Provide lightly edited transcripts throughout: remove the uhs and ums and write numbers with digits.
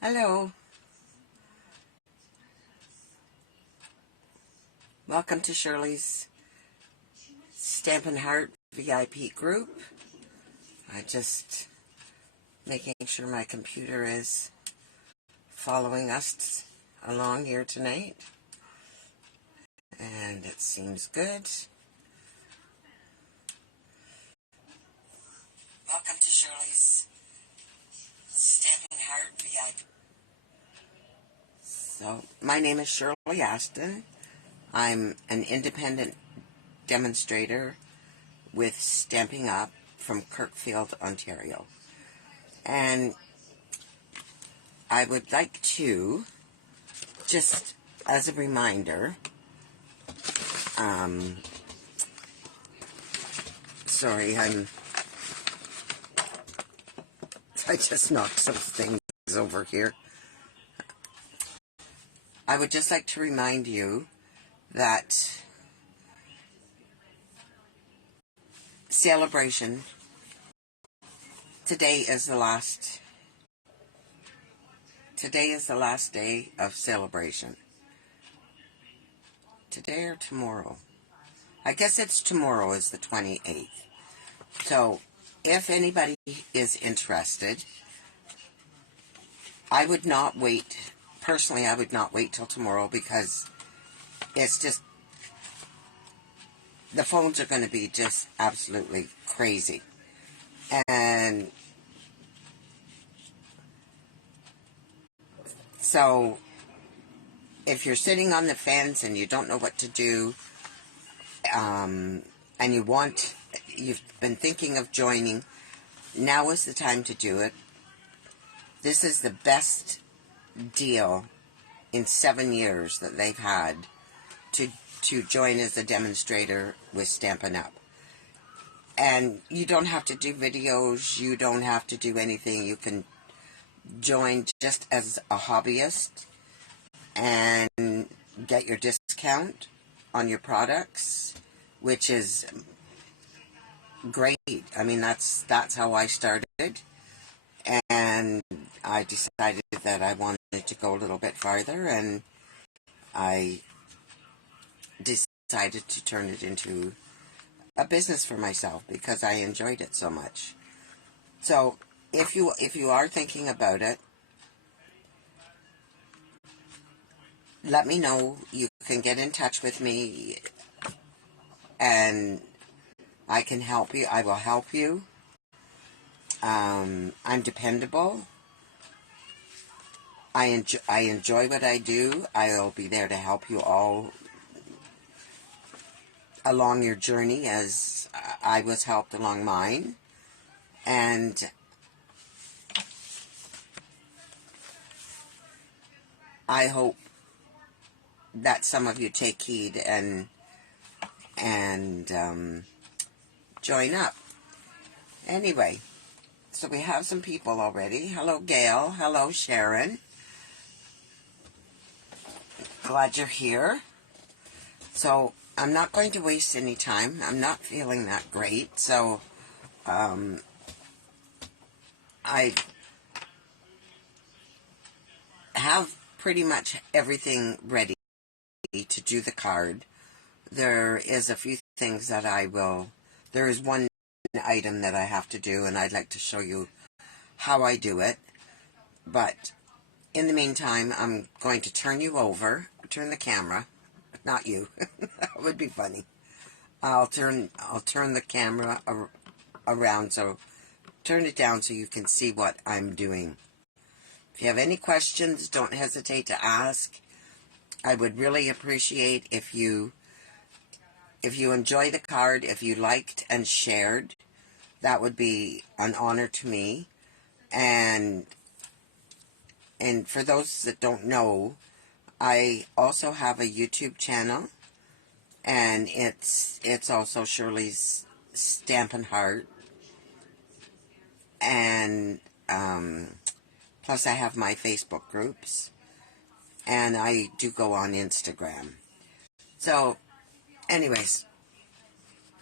Hello. Welcome to Shirley's Stampin' Heart VIP group. I just making sure my computer is following us along here tonight. And it seems good. Welcome to Shirley's Stampin' Heart VIP. So, my name is Shirley Aston. I'm an independent demonstrator with Stampin' Up from Kirkfield, Ontario. And I would like to, just as a reminder, sorry, I just knocked some things over here. I would just like to remind you that celebration, today is the last day of celebration. Today or tomorrow? I guess it's tomorrow is the 28th. So, if anybody is interested, I would not wait. Personally, I would not wait till tomorrow because it's just, the phones are going to be just absolutely crazy. And so, if you're sitting on the fence and you don't know what to do, and you've been thinking of joining, now is the time to do it. This is the best deal in 7 years that they've had to join as a demonstrator with Stampin' Up. And you don't have to do videos, you don't have to do anything. You can join just as a hobbyist and get your discount on your products, which is great. I mean, that's how I started, and I decided that I wanted to go a little bit farther, and I decided to turn it into a business for myself because I enjoyed it so much. So if you are thinking about it, let me know. You can get in touch with me and I can help you. I will help you. I'm dependable. I enjoy what I do. I'll be there to help you all along your journey as I was helped along mine. And I hope that some of you take heed and join up. Anyway, so we have some people already. Hello, Gail. Hello, Sharon. Glad you're here. So, I'm not going to waste any time. I'm not feeling that great, so I have pretty much everything ready to do the card. There is a few things that there is one item that I have to do, and I'd like to show you how I do it. But in the meantime, I'm going to turn the camera, not you. That would be funny. I'll turn the camera around, so turn it down so you can see what I'm doing. If you have any questions, don't hesitate to ask. I would really appreciate if you enjoy the card, if you liked and shared. That would be an honor to me. And for those that don't know, I also have a YouTube channel, and it's also Shirley's Stampin' Heart. And plus I have my Facebook groups, and I do go on Instagram. So, anyways,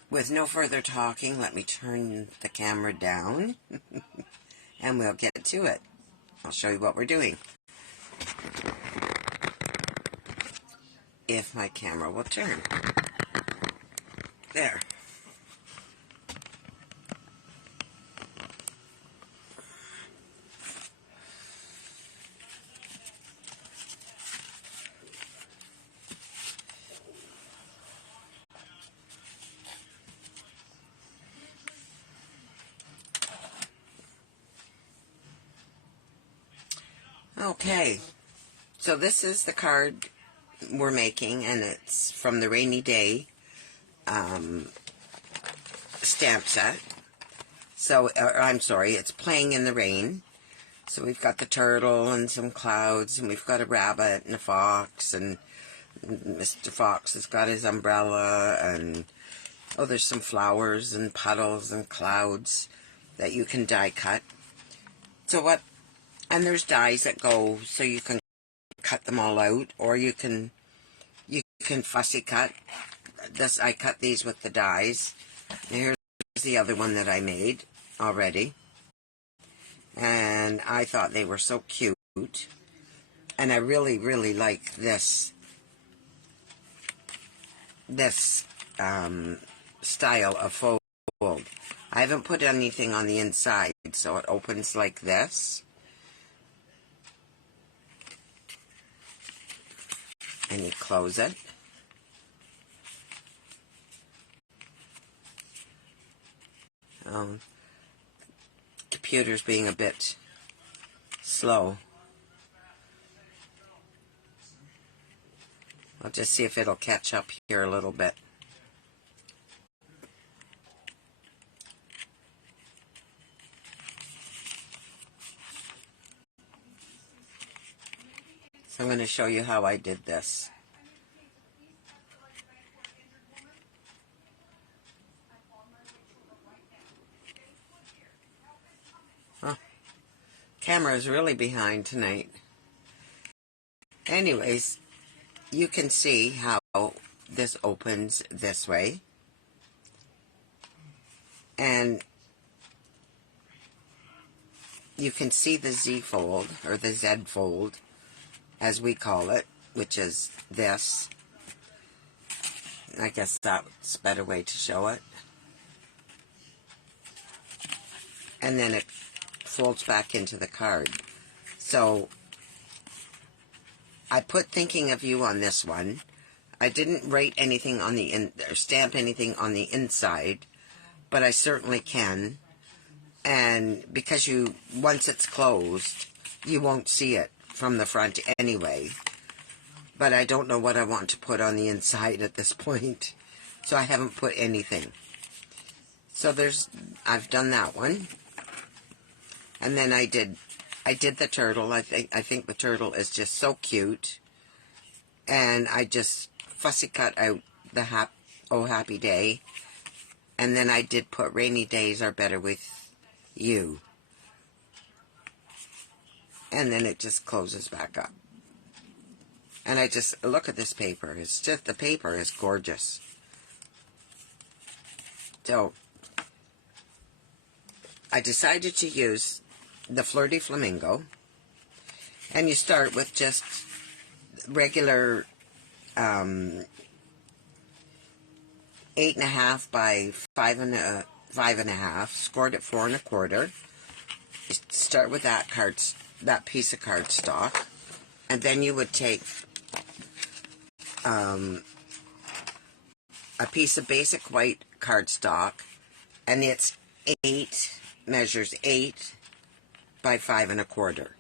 with no further talking, let me turn the camera down, and we'll get to it. I'll show you what we're doing. If my camera will turn. There. Okay, so this is the card we're making, and it's from the Rainy Day stamp set. So, I'm sorry, it's Playing in the Rain. So we've got the turtle and some clouds, and we've got a rabbit and a fox, and Mr. Fox has got his umbrella, and there's some flowers and puddles and clouds that you can die cut. And there's dies that go, so you can cut them all out, or you can fussy cut. I cut these with the dies. Here's the other one that I made already, and I thought they were so cute, and I really, really like this style of fold. I haven't put anything on the inside, so it opens like this. And you close it. Computer's being a bit slow. I'll just see if it'll catch up here a little bit. So I'm going to show you how I did this. Oh, camera is really behind tonight. Anyways, you can see how this opens this way. And you can see the Z fold, or the Z fold, as we call it, which is this. I guess that's a better way to show it. And then it folds back into the card. So I put Thinking of You on this one. I didn't write anything on the or stamp anything on the inside, but I certainly can. And because once it's closed, you won't see it from the front anyway. But I don't know what I want to put on the inside at this point, so I haven't put anything. So I've done that one. And then I did the turtle. I think the turtle is just so cute. And I just fussy cut out the Oh Happy Day. And then I did put Rainy Days Are Better With You. And then it just closes back up. And I just look at this paper. It's just, the paper is gorgeous. So I decided to use the Flirty Flamingo, and you start with just regular 8.5 by 5.5, scored at 4 1/4. You start with that piece of cardstock, and then you would take a piece of basic white cardstock, and it's measures 8 by 5 1/4,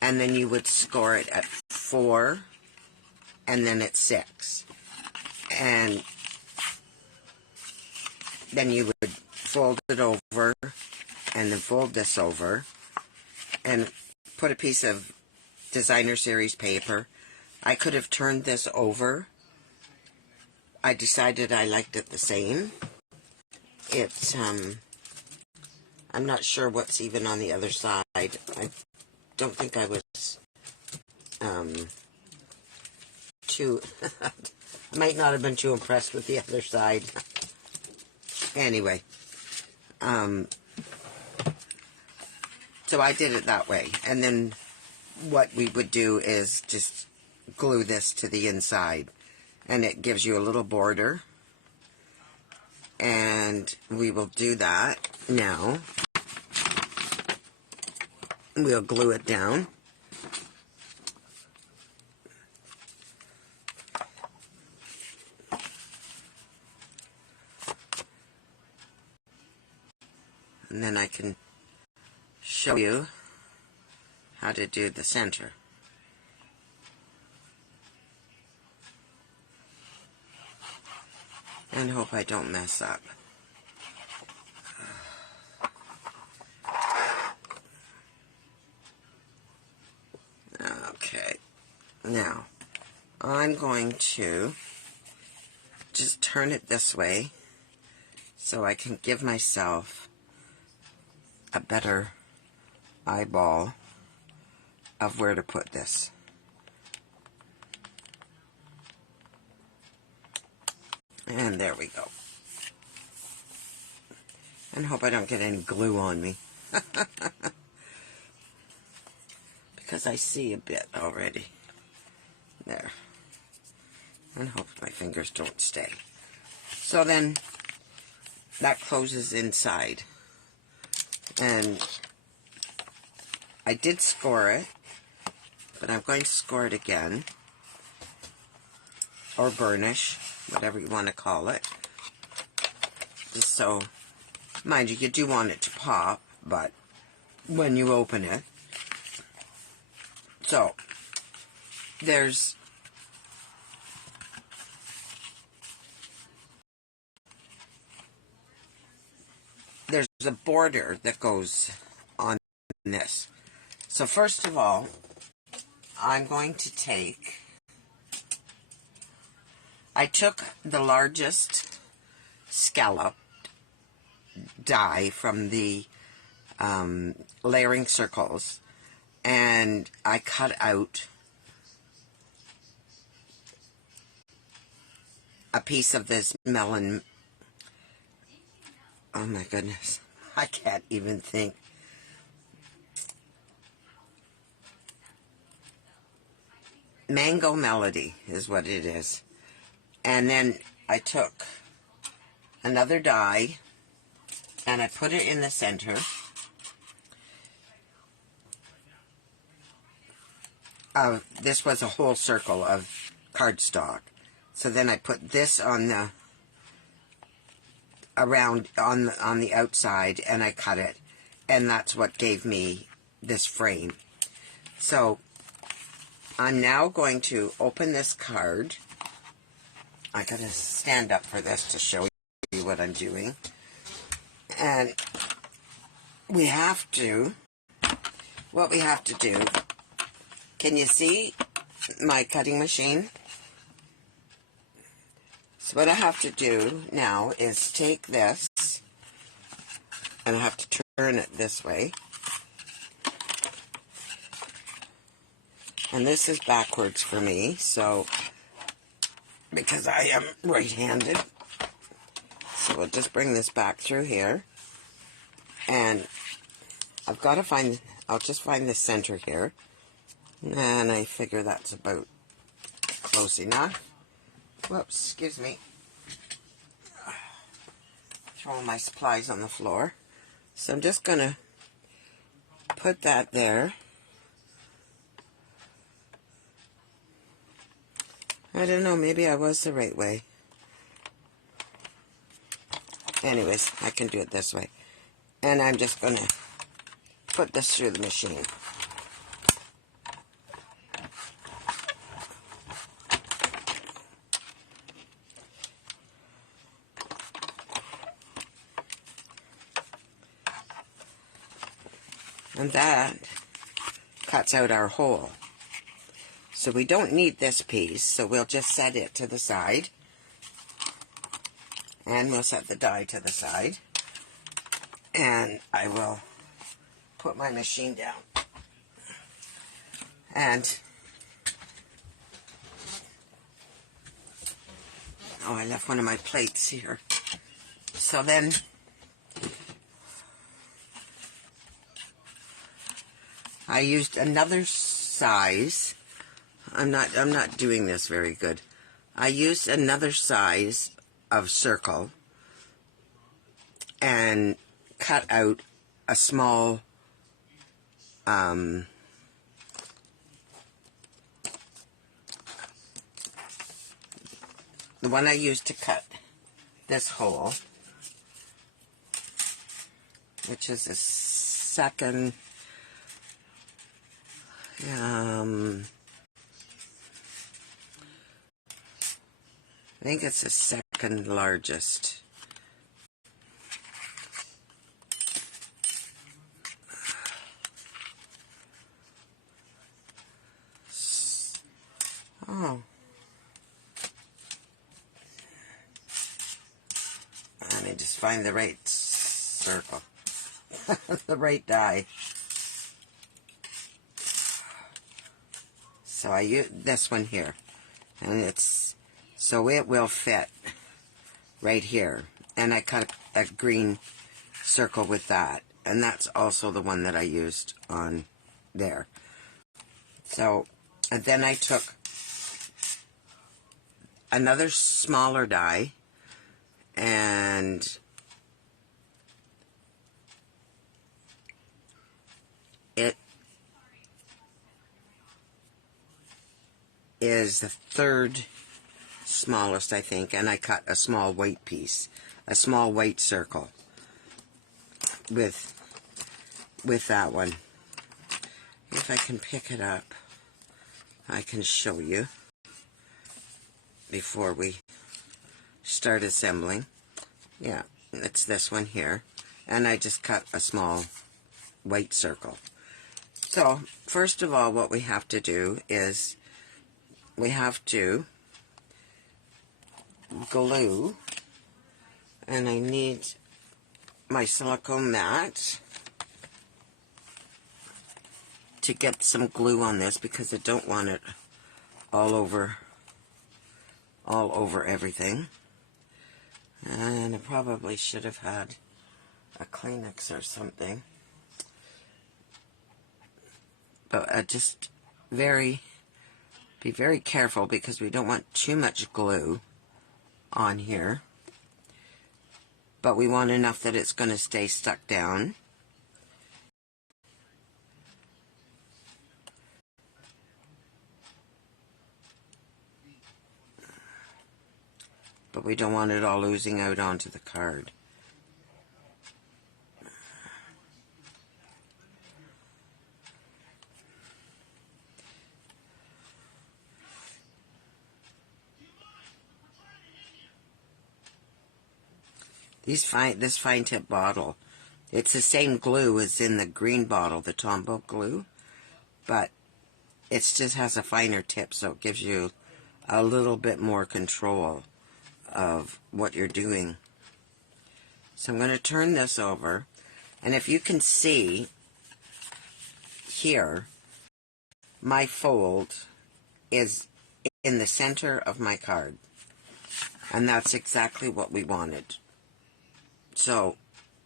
and then you would score it at 4, and then at 6, and then you would fold it over, and then fold this over, and put a piece of designer series paper. I could have turned this over. I decided I liked it the same. It's I'm not sure what's even on the other side. I don't think I was too I might not have been too impressed with the other side. Anyway, So I did it that way. And then what we would do is just glue this to the inside. And it gives you a little border. And we will do that now. We'll glue it down. And then I can show you how to do the center. And hope I don't mess up. Okay. Now, I'm going to just turn it this way so I can give myself a better eyeball of where to put this. And there we go. And hope I don't get any glue on me. Because I see a bit already. There. And hope my fingers don't stay. So then, that closes inside. And I did score it, but I'm going to score it again. Or burnish, whatever you want to call it. Just so, mind you, you do want it to pop, but when you open it. So, there's a border that goes on this. So first of all, I'm going to take, I took the largest scallop die from the layering circles, and I cut out a piece of this melon. Oh my goodness, I can't even think. Mango Melody is what it is. And then I took another die and I put it in the center. This was a whole circle of cardstock. So then I put this on the around on the outside, and I cut it, and that's what gave me this frame. So I'm now going to open this card. I gotta stand up for this to show you what I'm doing. And we have to, what we have to do, can you see my cutting machine? So what I have to do now is take this, and I have to turn it this way. And this is backwards for me, so, because I am right-handed. So we'll just bring this back through here. And I've got to find, I'll just find the center here. And I figure that's about close enough. Whoops, excuse me. Throwing my supplies on the floor. So I'm just going to put that there. I don't know, maybe I was the right way. Anyways, I can do it this way. And I'm just going to put this through the machine. And that cuts out our hole. So we don't need this piece, so we'll just set it to the side. And we'll set the die to the side. And I will put my machine down. And, oh, I left one of my plates here. So then, I used another size. I'm not doing this very good. I used another size of circle and cut out a small the one I used to cut this hole, which is a second I think it's the second largest. Oh. Let me just find the right circle. The right die. So I use this one here. And it's, so it will fit right here. And I cut a green circle with that. And that's also the one that I used on there. So, and then I took another smaller die and it is the third smallest, I think, and I cut a small white piece, a small white circle with that one. If I can pick it up, I can show you before we start assembling. Yeah, it's this one here, and I just cut a small white circle. So first of all, what we have to do is we have to glue, and I need my silicone mat to get some glue on this because I don't want it all over everything. And I probably should have had a Kleenex or something. But just be very careful because we don't want too much glue on here. But we want enough that it's going to stay stuck down. But we don't want it all oozing out onto the card. This fine tip bottle, it's the same glue as in the green bottle, the Tombow glue, but it just has a finer tip, so it gives you a little bit more control of what you're doing. So I'm going to turn this over, and if you can see here, my fold is in the center of my card, and that's exactly what we wanted. So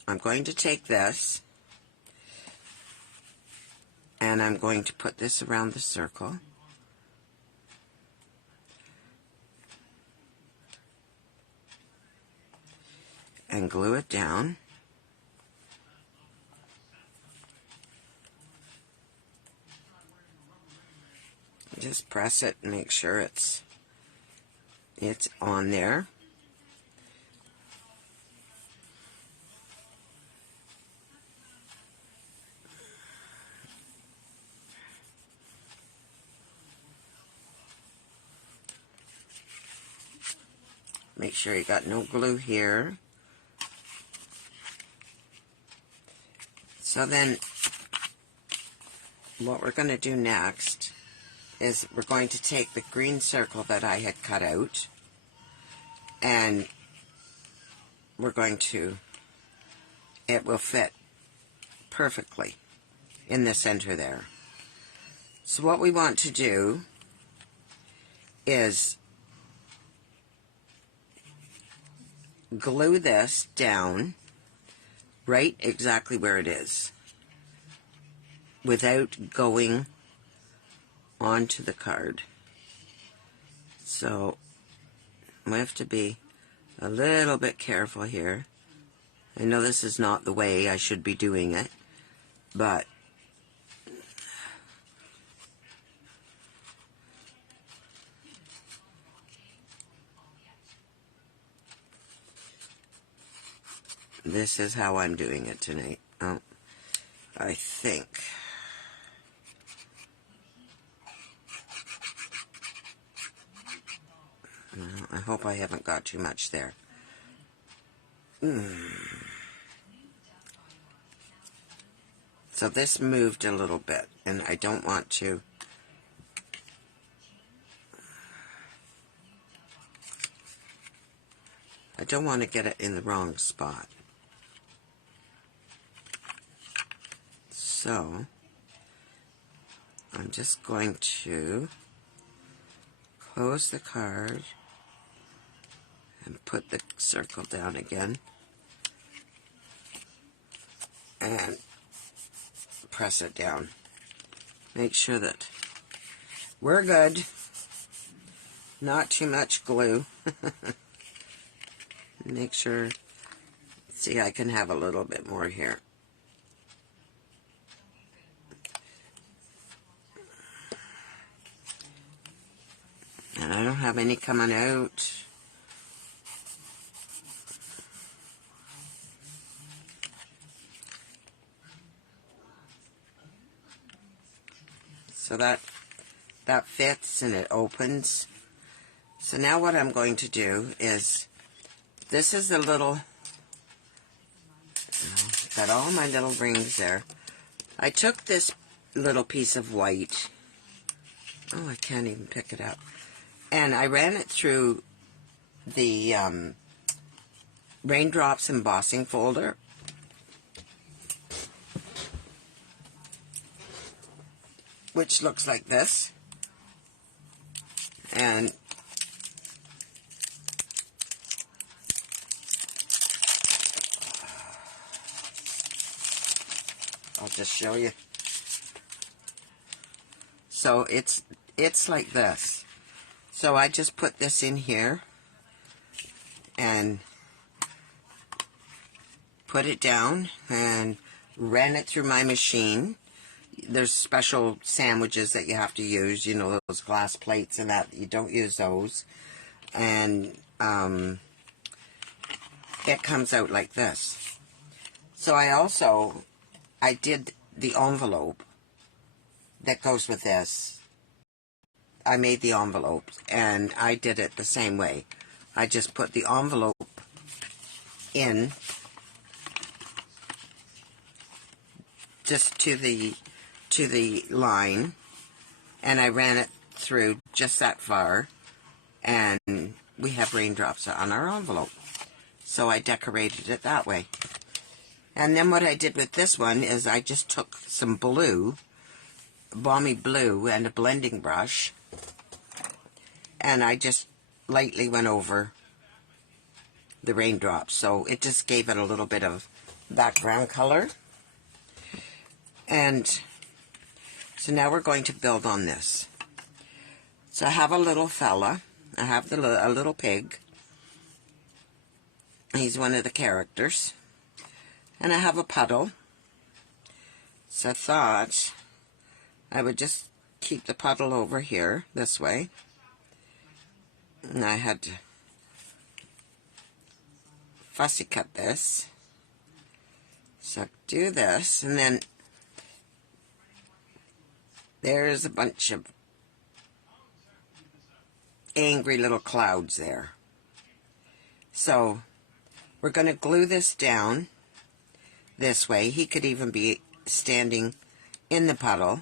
I'm going to take this and I'm going to put this around the circle. And glue it down. Just press it and make sure it's on there. Make sure you got no glue here. So then what we're going to do next is we're going to take the green circle that I had cut out, and we're going to, it will fit perfectly in the center there. So what we want to do is glue this down right exactly where it is. without going onto the card. So we have to be a little bit careful here. I know this is not the way I should be doing it, but this is how I'm doing it tonight. Oh, I think. Well, I hope I haven't got too much there. So this moved a little bit, and I don't want to. I don't want to get it in the wrong spot. So I'm just going to close the card and put the circle down again and press it down. Make sure that we're good. Not too much glue. Make sure, see, I can have a little bit more here. And I don't have any coming out. So that fits and it opens. So now what I'm going to do is, this is the little, got all my little rings there. I took this little piece of white. Oh, I can't even pick it up. And I ran it through the Raindrops embossing folder. Which looks like this. And I'll just show you. So it's like this. So I just put this in here and put it down and ran it through my machine. There's special sandwiches that you have to use, you know, those glass plates and that. You don't use those. And it comes out like this. So I did the envelope that goes with this. I made the envelope and I did it the same way. I just put the envelope in just to the line, and I ran it through just that far, and we have raindrops on our envelope. So I decorated it that way. And then what I did with this one is I just took some blue, balmy blue, and a blending brush, and I just lightly went over the raindrops. So it just gave it a little bit of background color. And so now we're going to build on this. So I have a little fella. I have a little pig. He's one of the characters. And I have a puddle. So I thought I would just keep the puddle over here, this way. And I had to fussy cut this. So do this, and then there's a bunch of angry little clouds there. So we're going to glue this down this way. He could even be standing in the puddle,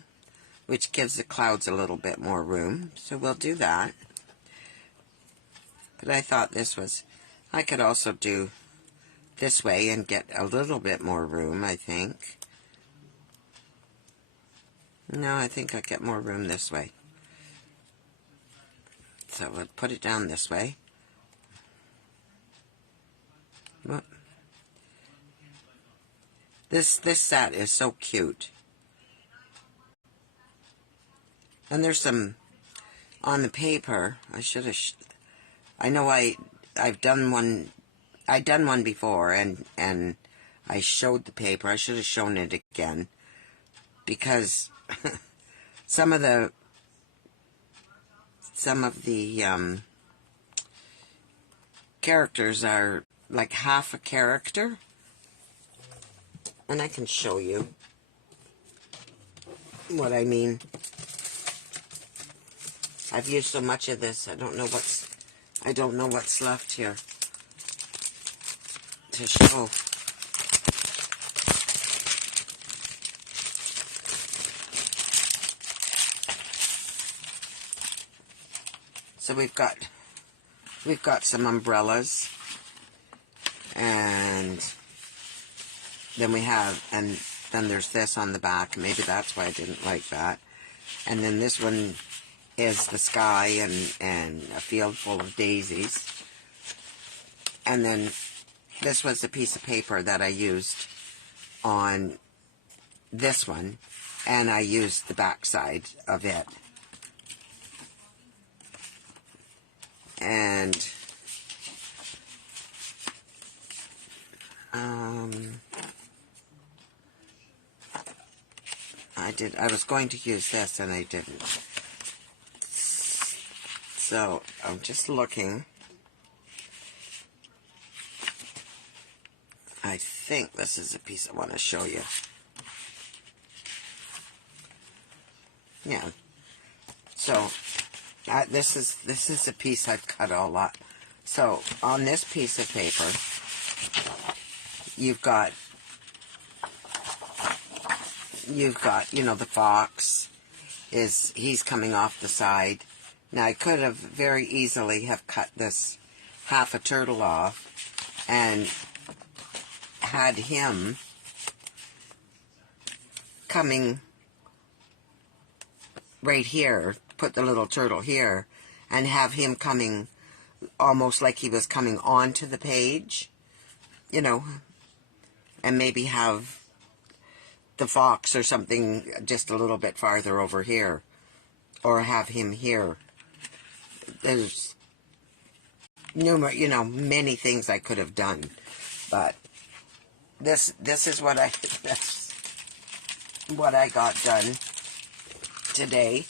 which gives the clouds a little bit more room. So we'll do that. But I thought I could also do this way and get a little bit more room, I think. No, I think I get more room this way. So we'll put it down this way. Whoop. This set is so cute. And there's some on the paper. I should have. I know I've done one. I'd done one before, and I showed the paper. I should have shown it again because some of the characters are like half a character, and I can show you what I mean. I've used so much of this, I don't know what's left here to show. So we've got some umbrellas, and then then there's this on the back. Maybe that's why I didn't like that. And then this one is the sky and a field full of daisies. And then this was the piece of paper that I used on this one, and I used the back side of it. And I was going to use this and I didn't. So I'm just looking. I think this is a piece I want to show you. Yeah. So this is a piece I've cut all up. So on this piece of paper, you've got the fox he's coming off the side. Now I could have very easily have cut this half a turtle off and had him coming right here, put the little turtle here, and have him coming almost like he was coming onto the page, and maybe have the fox or something just a little bit farther over here, or have him here. There's many things I could have done, but this is what I got done today.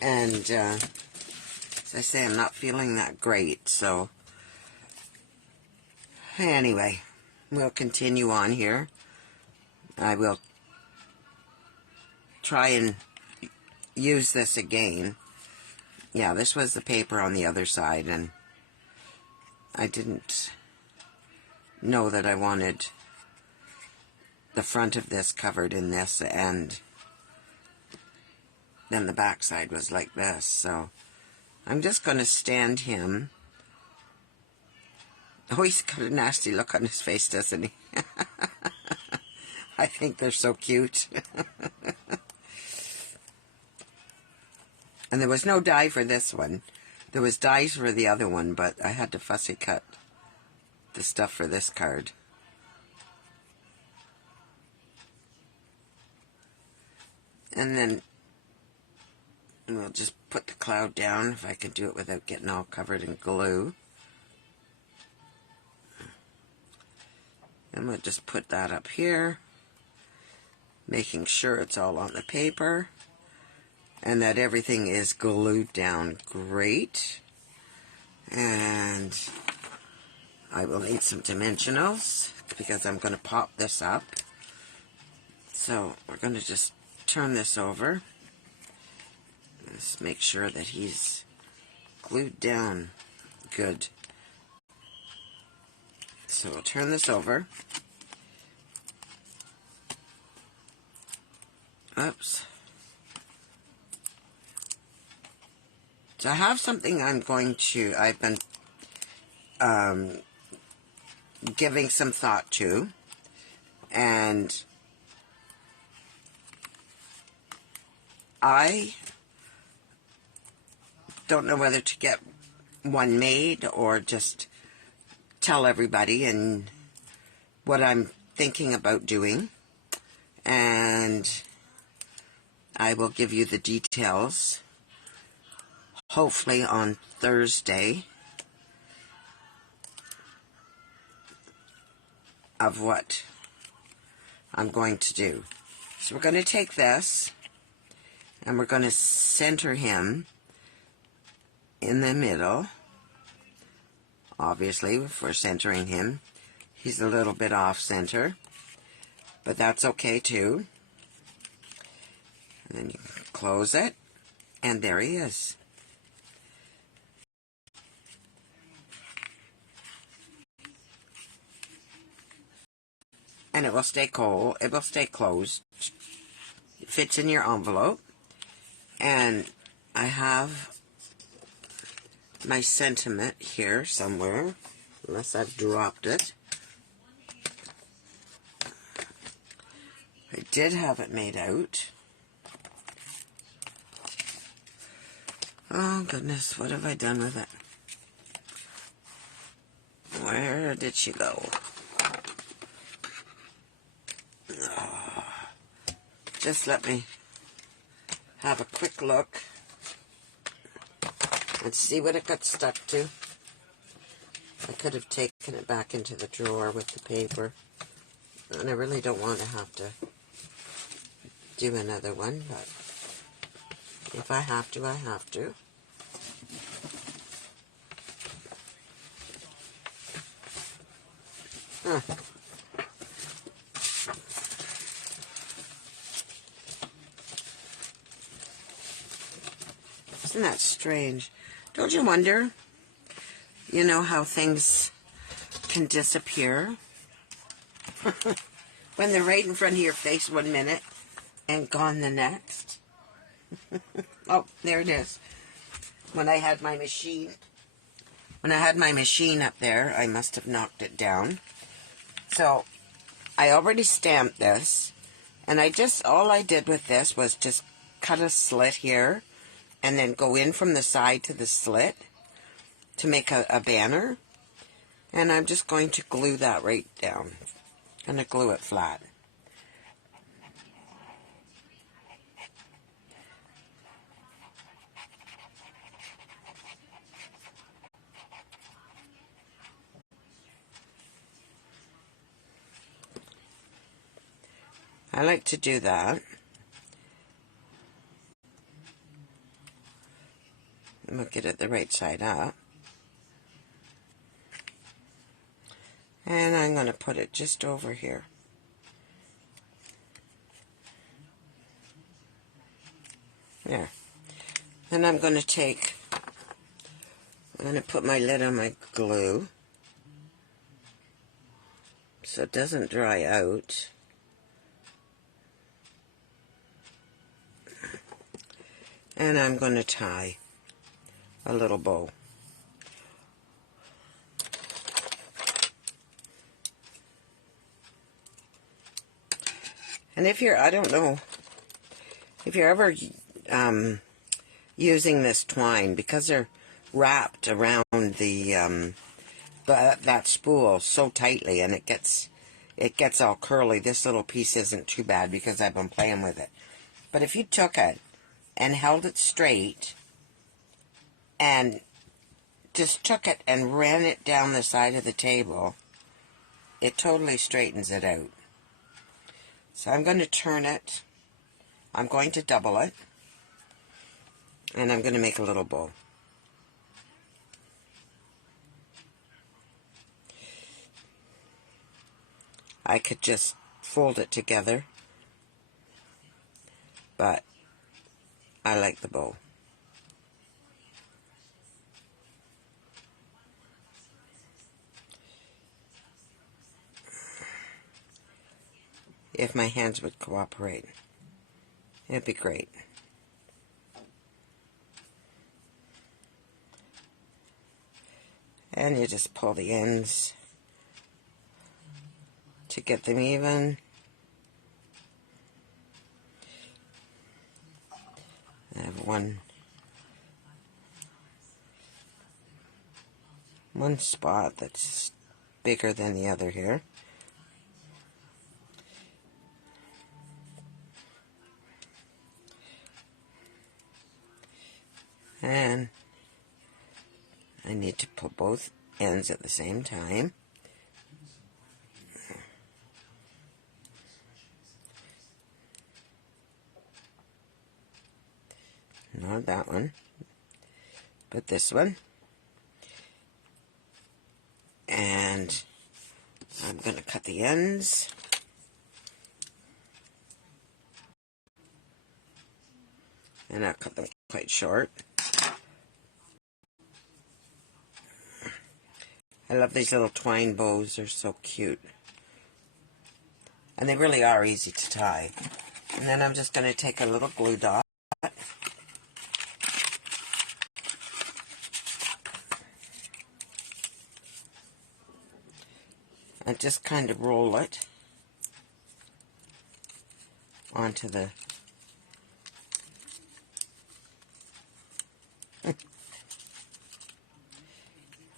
And as I say, I'm not feeling that great, so anyway, we'll continue on here. I will try and use this again. Yeah, this was the paper on the other side, and I didn't know that I wanted the front of this covered in this, and then the back side was like this. So I'm just going to stand him. Oh, he's got a nasty look on his face, doesn't he? I think they're so cute. And there was no die for this one. There was dies for the other one, but I had to fussy cut the stuff for this card. And then we'll just put the cloud down, if I can do it without getting all covered in glue. And we'll just put that up here, making sure it's all on the paper and that everything is glued down great. And I will need some dimensionals because I'm going to pop this up. So we're going to just turn this over. Just make sure that he's glued down good. So we'll turn this over. Oops. So I have something I've been giving some thought to, and I don't know whether to get one made or just tell everybody and what I'm thinking about doing, and I will give you the details hopefully on Thursday of what I'm going to do. So we're going to take this and we're going to center him in the middle. Obviously, if we're centering him, he's a little bit off center, but that's okay too. And then you can close it, and there he is. And it will stay cold. It will stay closed. It fits in your envelope. And I have my sentiment here somewhere, unless I've dropped it. I did have it made out. Oh goodness, what have I done with it? Where did she go? Oh, just let me have a quick look and see what it got stuck to. I could have taken it back into the drawer with the paper, and I really don't want to have to do another one, but if I have to, I have to. Huh. Isn't that strange? Don't you wonder, you know, how things can disappear? When they're right in front of your face 1 minute and gone the next. Oh, there it is. When I had my machine up there, I must have knocked it down. So I already stamped this, and all I did with this was just cut a slit here and then go in from the side to the slit to make a banner. And I'm just going to glue that right down. I'm going to glue it flat. I like to do that. I'm going to get it the right side up. And I'm going to put it just over here. There. Then I'm going to put my lid on my glue so it doesn't dry out. And I'm going to tie a little bow. And if you're, I don't know, if you're ever using this twine, because they're wrapped around the that spool so tightly, and it gets all curly. This little piece isn't too bad because I've been playing with it. But if you took it and held it straight and just took it and ran it down the side of the table, it totally straightens it out. So I'm going to turn it, I'm going to double it, and I'm going to make a little bow. I could just fold it together, but I like the bow. If my hands would cooperate, it'd be great. And you just pull the ends to get them even. I have one spot that's bigger than the other here. And I need to put both ends at the same time. Not that one, but this one. And I'm going to cut the ends. And I'll cut them quite short. I love these little twine bows. They're so cute. And they really are easy to tie. And then I'm just going to take a little glue dot. And just kind of roll it onto the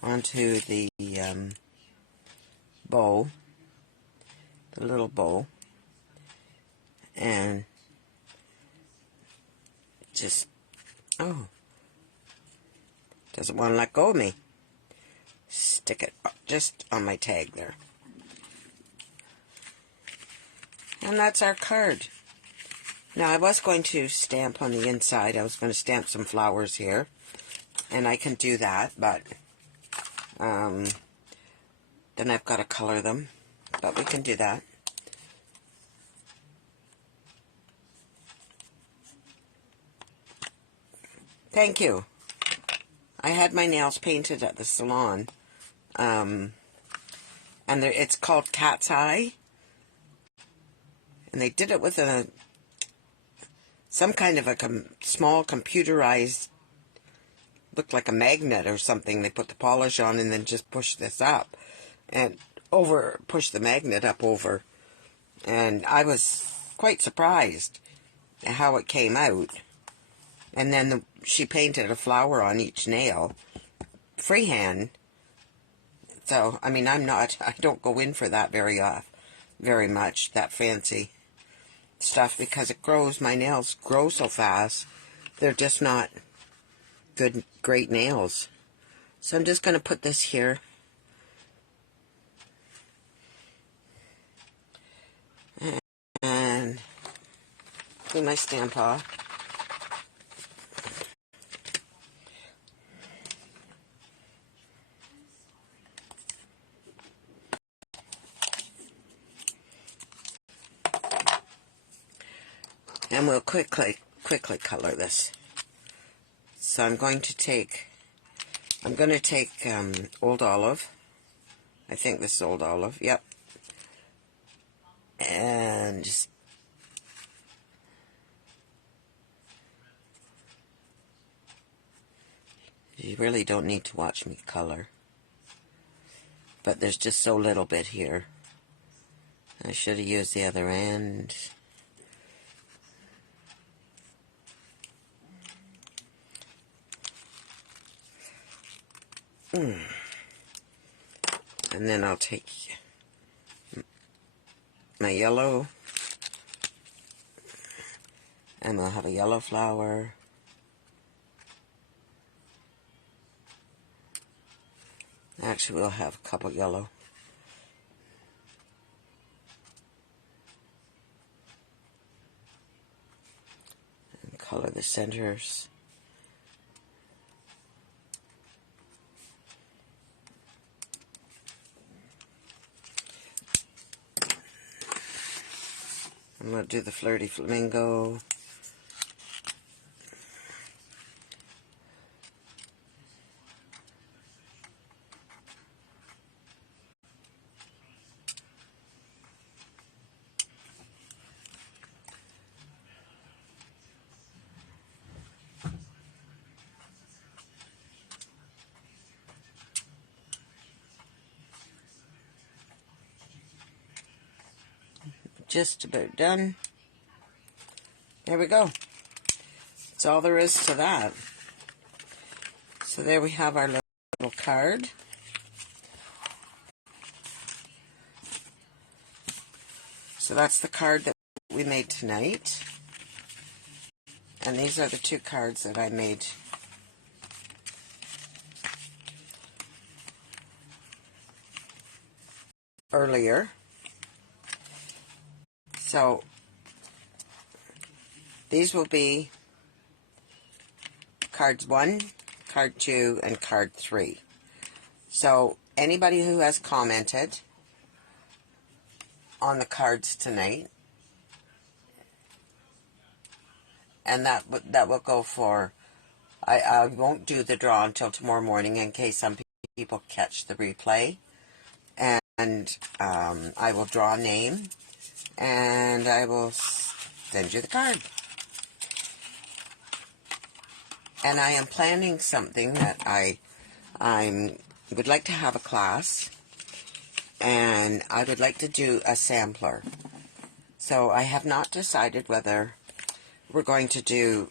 onto the bow, the little bow, and just, oh, doesn't want to let go of me. Stick it just on my tag there. And that's our card. Now I was going to stamp on the inside. I was going to stamp some flowers here. And I can do that, but then I've got to color them. But we can do that. Thank you. I had my nails painted at the salon. And it's called Cat's Eye. And they did it with some kind of a small computerized, looked like a magnet or something. They put the polish on and then just push this up and push the magnet up over. And I was quite surprised at how it came out. And then she painted a flower on each nail, freehand. So, I mean, I don't go in for that very much, that fancy stuff, because my nails grow so fast. They're just not great nails. So I'm just going to put this here. And do my stamp off. And we'll quickly color this. So I'm going to take Old Olive. I think this is Old Olive, yep. And just you really don't need to watch me color. But there's just so little bit here. I should have used the other end. And then I'll take my yellow, and we'll have a yellow flower. Actually, we'll have a couple yellow. And color the centers. I'm going to do the Flirty Flamingo. Just about done. There we go. That's all there is to that. So there we have our little card. So that's the card that we made tonight. And these are the two cards that I made earlier. So these will be cards 1, card 2, and card 3. So anybody who has commented on the cards tonight, and that will go for, I won't do the draw until tomorrow morning in case some people catch the replay. And I will draw a name, and I will send you the card. And I am planning something that I would like to have a class, and I would like to do a sampler. So I have not decided whether we're going to do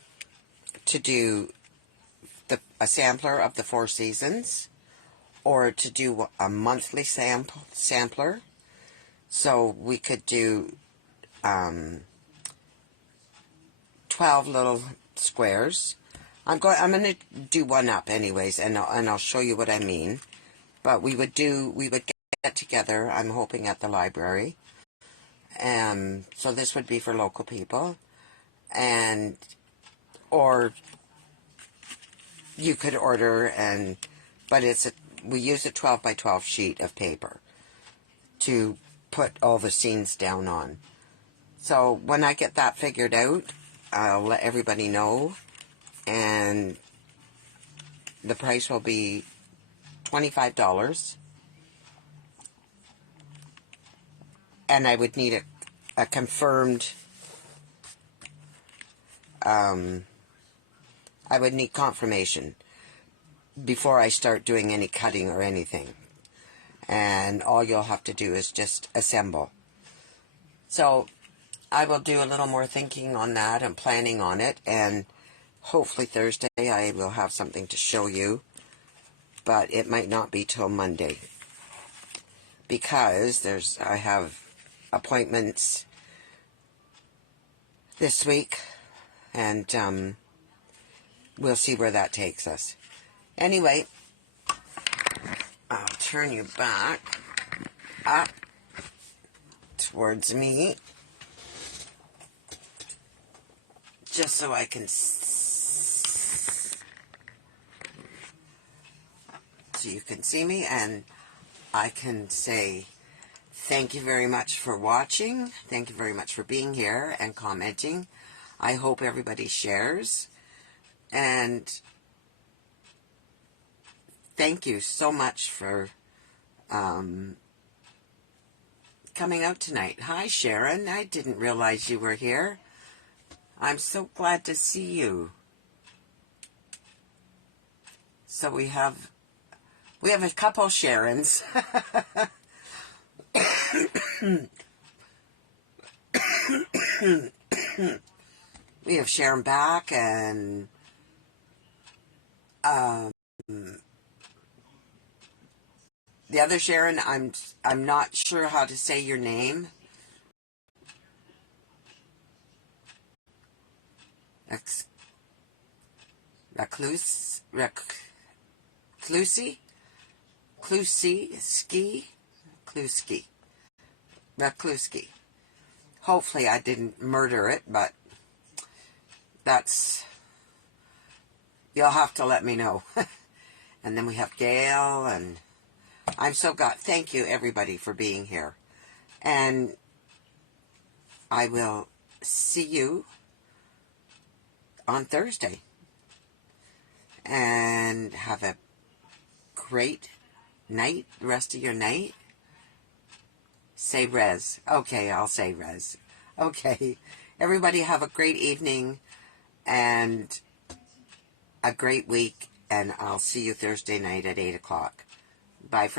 a sampler of the 4 seasons, or to do a monthly sampler. So we could do 12 little squares. I'm going to do one up anyways, and I'll show you what I mean. But we would get together, I'm hoping, at the library. So this would be for local people, or you could order, but we use a 12 by 12 sheet of paper to put all the scenes down on. So when I get that figured out, I'll let everybody know, and the price will be $25, and I would need a confirmed, I would need confirmation before I start doing any cutting or anything. And all you'll have to do is just assemble. So I will do a little more thinking on that and planning on it, and hopefully Thursday I will have something to show you, but it might not be till Monday, because I have appointments this week, and we'll see where that takes us. Anyway, I'll turn you back up towards me, just so I can so you can see me, and I can say thank you very much for watching. Thank you very much for being here and commenting. I hope everybody shares, and thank you so much for coming out tonight. Hi, Sharon. I didn't realize you were here. I'm so glad to see you. So we have a couple Sharons. We have Sharon back, and the other Sharon, I'm not sure how to say your name. Rakluski. Hopefully I didn't murder it, but you'll have to let me know. And then we have Gail, and thank you everybody for being here. And I will see you on Thursday. And have a great night, the rest of your night. Say res. Okay, I'll say res. Okay. Everybody have a great evening and a great week, and I'll see you Thursday night at 8 o'clock. Bye for now.